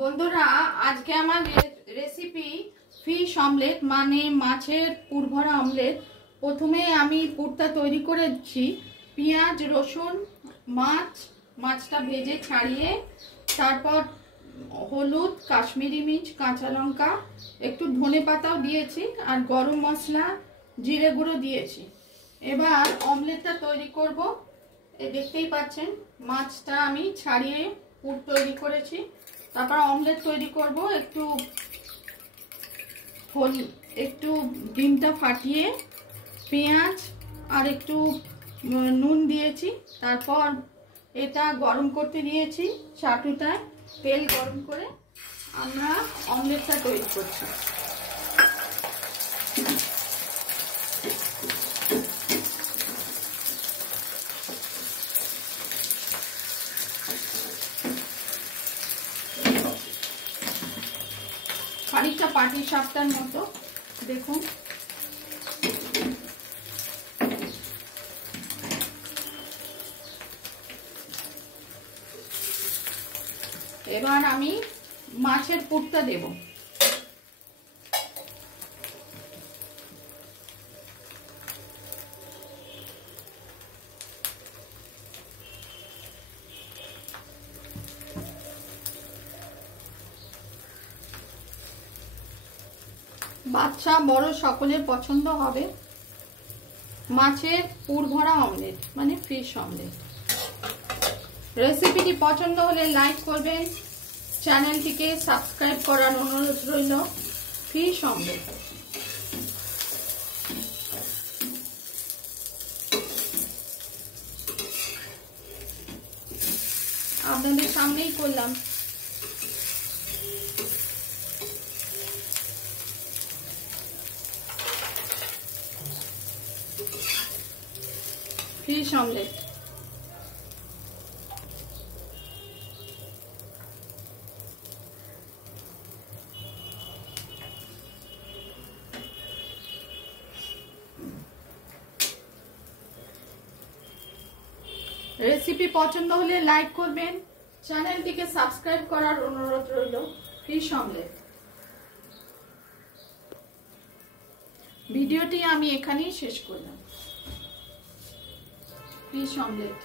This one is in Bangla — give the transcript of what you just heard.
বন্ধুরা আজকে আমার রেসিপি ফিশ অমলেট মানে মাছের পুরভরা অমলেট। প্রথমে আমি পুরটা তৈরি করেছি। পেঁয়াজ রসুন মাছটা ভেজে ছাড়িয়ে তারপর হলুদ কাশ্মীরি মির্চ কাঁচা লঙ্কা একটু ধনে পাতাও দিয়েছি আর গরম মশলা জিরে গুঁড়ো দিয়েছি। এবার অমলেটটা তৈরি করব। এই দেখতেই পাচ্ছেন মাছটা আমি ছাড়িয়ে পুর তৈরি করেছি। তারপর অমলেট তৈরি করব। একটু ডিমটা ফাটিয়ে পেঁয়াজ আর একটু নুন দিয়েছি। তারপর এটা গরম করতে দিয়েছি চাটুটায়। তেল গরম করে আমরা অমলেটটা তৈরি করছি। খানিকটা পাটি সাপটার মতো দেখুন। এবার আমি মাছের পুরটা দেব। বাচ্চা বড় সকলের পছন্দ হবে মাছের পুর ভরা অমলেট মানে ফিশ অমলেট। রেসিপিটি পছন্দ হলে লাইক করবেন, চ্যানেলটিকে সাবস্ক্রাইব করার অনুরোধ রইল। ফিশ অমলেট আপনাদের সামনেই করলাম। ফিশ অমলেট রেসিপি পছন্দ হলে লাইক করবেন, চ্যানেলটিকে সাবস্ক্রাইব করার অনুরোধ রইল। ফিশ অমলেট ভিডিওটি আমি এখানেই শেষ করলাম। Fish omelette.